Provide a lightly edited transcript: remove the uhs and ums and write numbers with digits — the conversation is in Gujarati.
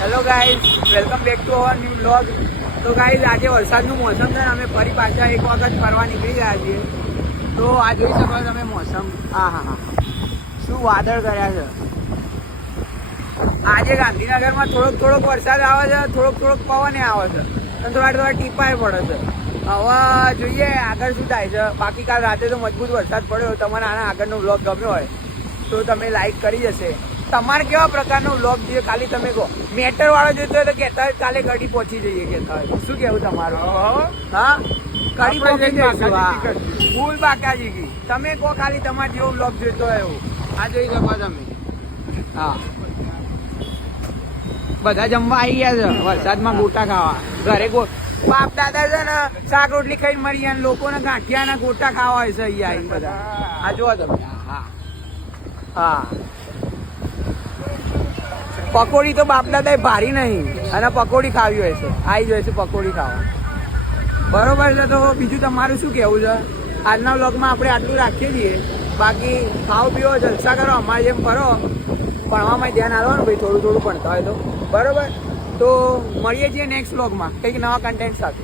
Hello guys, welcome back to our new vlog. તો ગાઈઝ, આજે વરસાદનું મોસમ છે ને અમે ફરી પાછા એક વખત ફરવા નીકળી ગયા છીએ. તો આ જોઈ શકો તમે મોસમ. હા, શું વાદળ કર્યા છે. આજે ગાંધીનગરમાં થોડોક વરસાદ આવે છે, થોડોક પવન આવે છે અને થોડા ટીપાય પડે છે. હવે જોઈએ આગળ શું થાય છે. બાકી કાલ રાતે તો મજબૂત વરસાદ પડ્યો. તમારે આના આગળનો વ્લોગ ગમ્યો હોય તો તમે લાઈક કરી જશે. તમારે કેવા પ્રકારનો વ્લોગ જોઈએ ખાલી તમે કહો. મેટર વાળો જોઈતો હોય તો કહેતા હોય કાલે કડી પહોંચી જઈએ કહેતા હોય. શું કેવું તમારું? હા, કડી પહોંચી જઈશું. ફૂલ બાકાજી. તમે કહો ખાલી તમારે જેવો વ્લોગ જોઈતો હોય એવું. આ જોઈ શકો તમે. હા, બધા જમવા આવી ગયા છે વરસાદમાં ગોટા ખાવા. ઘરે બાપ દાદા છે ને શાક રોટલી ખાઈને મરી ગયા. લોકોને ગાંઠિયાના ગોટા ખાવા હોય છે અહીંયા આવીને બધા. આ જુઓ તમે. હા, પકોડી તો બાપ દાદા ભારી નહીં અને પકોડી ખાવી હોય છે. આવી જ હોય છે પકોડી ખાવા. બરોબર છે. તો બીજું તમારું શું કહેવું છે? આજના વ્લોગમાં આપણે આટલું રાખીએ છીએ. બાકી ખાઓ પીઓ જલસા કરો, અમારે જેમ ફરો. ભણવામાં ધ્યાન આપવાનું ભાઈ, થોડું ભણતા હોય તો. બરોબર. તો મળીએ છીએ નેક્સ્ટ વ્લોગમાં કંઈક નવા કન્ટેન્ટ સાથે.